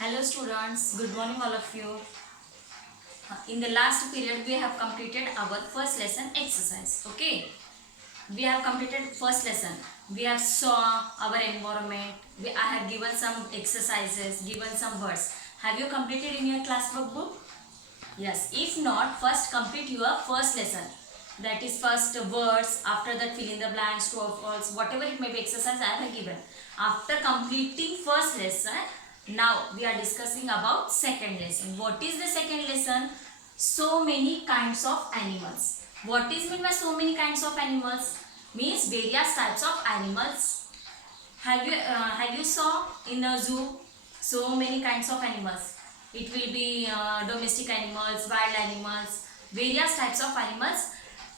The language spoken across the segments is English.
Hello students, good morning all of you. In the last period we have completed our first lesson exercise. Okay, we have completed first lesson. We have saw our environment. I have given some exercises, given some words. Have you completed in your class book? Yes. If not, first complete your first lesson. That is first words. After that, fill in the blanks, true or false, whatever it may be exercise I have given. After completing first lesson, now we are discussing about second lesson. What is the second lesson? So many kinds of animals. What is meant by so many kinds of animals? Means various types of animals. Have you saw in a zoo so many kinds of animals? It will be domestic animals, wild animals, various types of animals.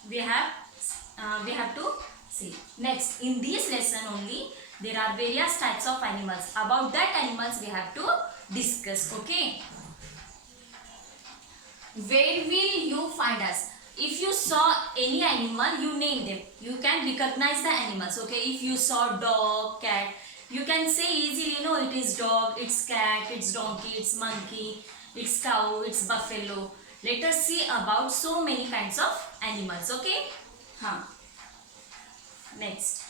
We have to see. Next, in this lesson only, there are various types of animals. About that animals we have to discuss. Okay. Where will you find us? If you saw any animal, you name them. You can recognize the animals. Okay. If you saw dog, cat, you can say easily, no, it is dog, it's cat, it's donkey, it's monkey, it's cow, it's buffalo. Let us see about so many kinds of animals. Okay. Next.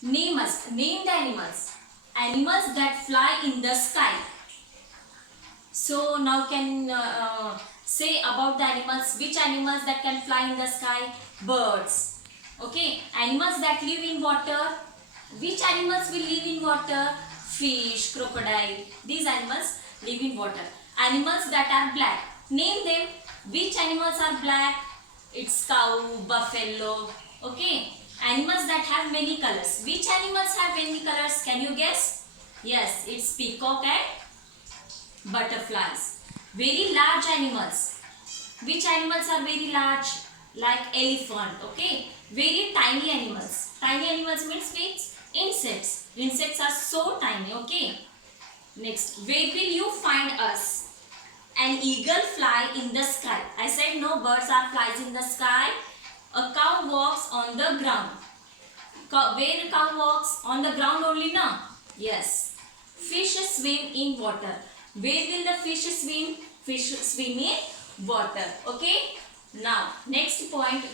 Name the animals. Animals that fly in the sky. So now can say about the animals. Which animals that can fly in the sky? Birds. Okay. Animals that live in water. Which animals will live in water? Fish, crocodile. These animals live in water. Animals that are black. Name them. Which animals are black? It's cow, buffalo. Okay. Animals that have many colors. Which animals have many colors? Can you guess? Yes, it's peacock and butterflies. Very large animals. Which animals are very large? Like elephant. Okay. Very tiny animals. Tiny animals means insects. Insects are so tiny. Okay. Next. Where will you find us? An eagle fly in the sky. I said no birds are flies in the sky. A cow walks on the ground. Where a cow walks? On the ground only, na? Yes. Fish swim in water. Where will the fish swim? Fish swim in water. Okay. Now, next point.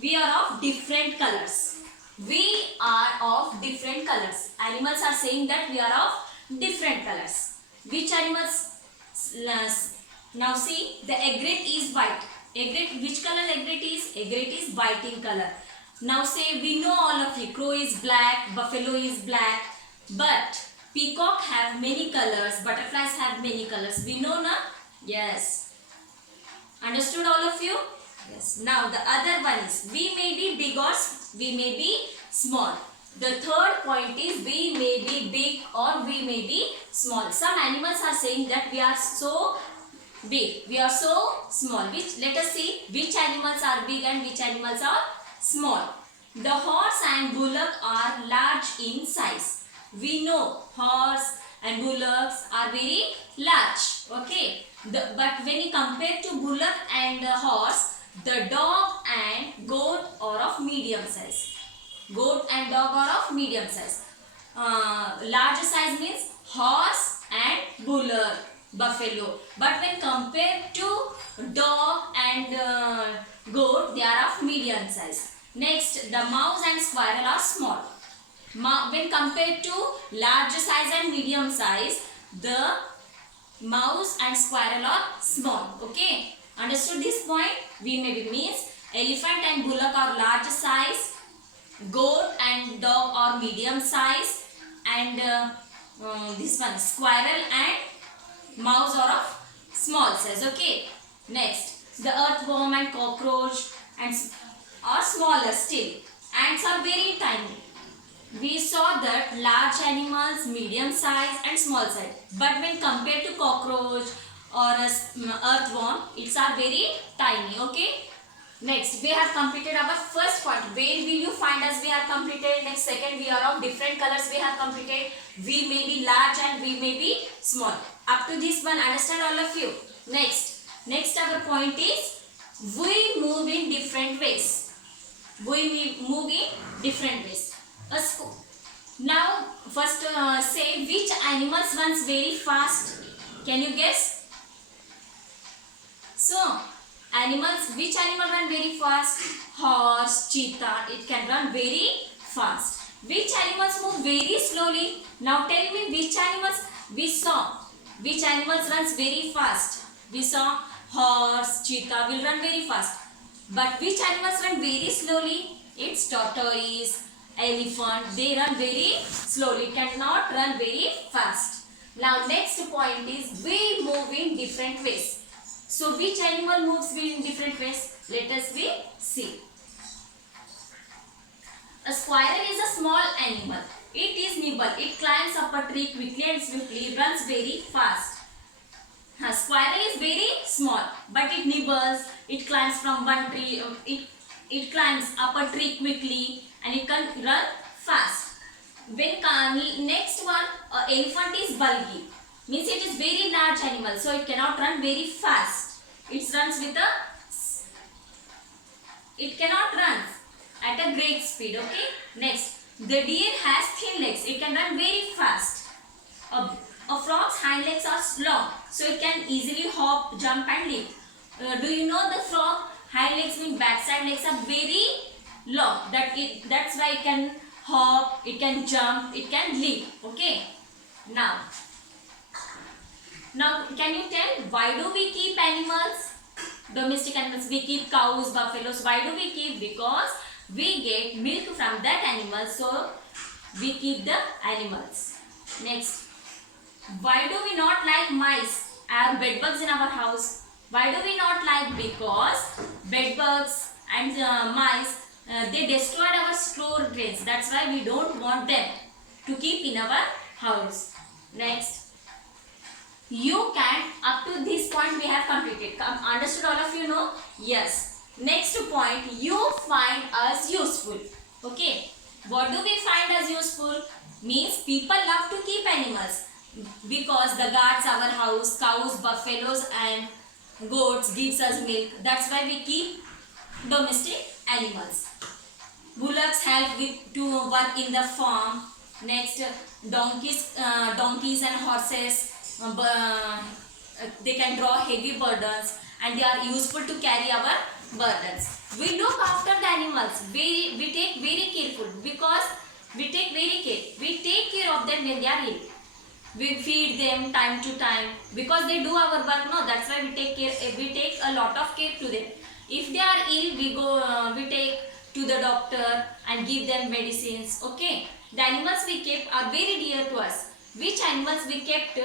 We are of different colors. We are of different colors. Animals are saying that we are of different colors. Which animals? Now see, the egret is white. Egret, which color egret is? Egret is white in color. Now say, we know all of you, crow is black, buffalo is black, but peacock have many colors, butterflies have many colors. We know, na? Yes. Understood all of you? Yes. Now the other one is, we may be big or we may be small. The third point is, we may be big or we may be small. Some animals are saying that we are so big, we are so small. Let us see which animals are big and which animals are small. The horse and bullock are large in size. We know horse and bullocks are very large. Okay. But when you compare to bullock and horse, the dog and goat are of medium size. Goat and dog are of medium size. Large size means horse and bullock, buffalo. But when compared to dog and goat, they are of medium size. Next, the mouse and squirrel are small. When compared to large size and medium size, the mouse and squirrel are small. Okay. Understood this point? We may be means elephant and bullock are large size. Goat and dog are medium size, and this one squirrel and mouse are of small size. Okay. Next, the earthworm and cockroach and are smaller still. Ants are very tiny. We saw that large animals, medium size and small size. But when compared to cockroach or earthworm, it's are very tiny. Okay. Next, we have completed our first part. Where will you find us? We have completed. Next, second, we are of different colors. We have completed. We may be large and we may be small. Up to this one, understand all of you? Next our point is, we move in different ways. We move in different ways. Now first say which animals runs very fast. Can you guess? So which animal run very fast? Horse, cheetah, it can run very fast. Which animals move very slowly? Now tell me which animals we saw. Which animals runs very fast? We saw horse, cheetah will run very fast. But which animals run very slowly? It's tortoise, elephant. They run very slowly, cannot run very fast. Now next point is we move in different ways. So which animal moves in different ways? Let us see. A squirrel is a small animal. It is nimble. It climbs up a tree quickly and swiftly. It runs very fast. A squirrel is very small, but it nibbles. It climbs from one tree. It climbs up a tree quickly and it can run fast. When next one, elephant is bulky. Means it is very large animal, so it cannot run very fast. It cannot run at a great speed. Okay. Next, the deer has thin legs. It can run very fast. A frog's hind legs are long, so it can easily hop, jump and leap. Do you know the frog hind legs mean backside legs are very long. That's why it can hop, it can jump, it can leap. Okay. Now can you tell why do we keep animals? Domestic animals. We keep cows, buffaloes. Why do we keep? Because we get milk from that animal, so we keep the animals. Next, why do we not like mice or bedbugs in our house? Why do we not like? Because bedbugs and mice they destroyed our store grains. That's why we don't want them to keep in our house. Next, you can, up to this point we have completed. Understood all of you? Know? Yes. Next point, you find us useful. Okay. What do we find as useful? Means people love to keep animals because the guards our house, cows, buffaloes and goats gives us milk. That's why we keep domestic animals. Bullocks help to work in the farm. Next, donkeys and horses. They can draw heavy burdens and they are useful to carry our burdens. We look after the animals. We take very careful because we take care of them when they are ill. We feed them time to time because they do our work. No, that's why we take care. We take a lot of care to them. If they are ill, we take to the doctor and give them medicines. Okay. The animals we kept are very dear to us. Which animals we kept?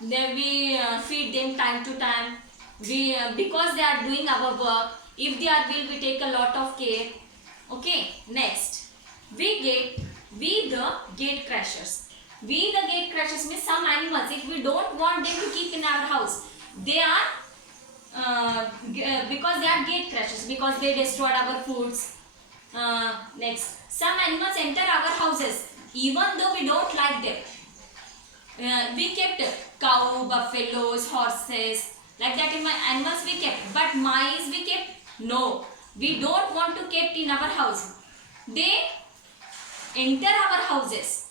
Then we feed them time to time. Because they are doing our work. If they are ill, we take a lot of care. Okay. Next, we the gate crashers. We the gate crashers means some animals. If we don't want them to keep in our house, they are because they are gate crashers because they destroyed our foods. Next, some animals enter our houses even though we don't like them. We kept cow, buffaloes, horses, like that in my animals we kept. But mice we kept? No. We don't want to keep in our house. They enter our houses.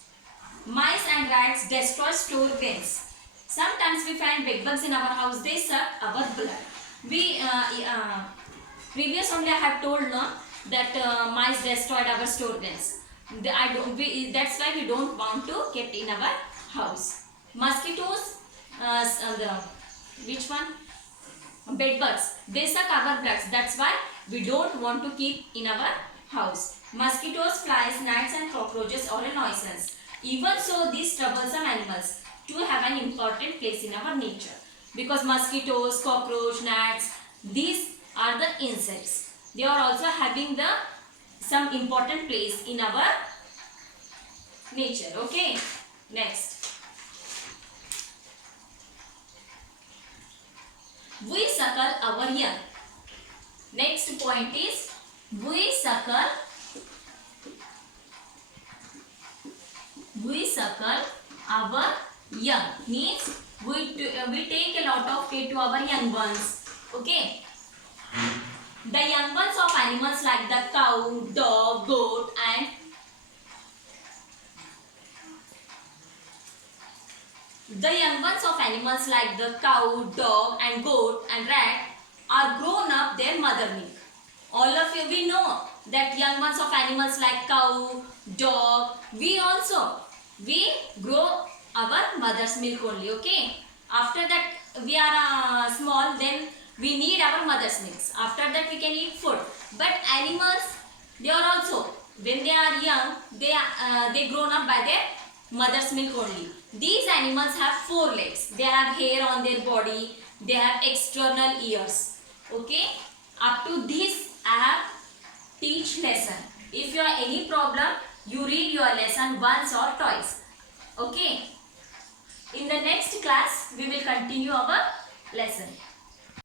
Mice and rats destroy store grains. Sometimes we find bedbugs in our house. They suck our blood. Previous only I have told no, that mice destroyed our store grains. That's why we don't want to keep in our house. Mosquitoes, which one? Bedbugs. They suck our blood. That's why we don't want to keep in our house. Mosquitoes, flies, gnats and cockroaches are a nuisance. Even so, these troublesome animals do have an important place in our nature. Because mosquitoes, cockroach, gnats, these are the insects. They are also having some important place in our nature. Okay. Next. We suckle our young. Next point is we suckle our young. Means we take a lot of care to our young ones. Okay. The young ones of animals like the cow, dog, goat and The young ones of animals like the cow, dog and goat and rat are grown up their mother milk. All of you, we know that young ones of animals like cow, dog, we grow our mother's milk only, okay? After that we are small, then we need our mother's milk. After that we can eat food. But animals, they are also, when they are young, they grown up by their mother's milk only. These animals have 4 legs. They have hair on their body. They have external ears. Okay. Up to this I have teach lesson. If you have any problem, you read your lesson once or twice. Okay. In the next class, we will continue our lesson.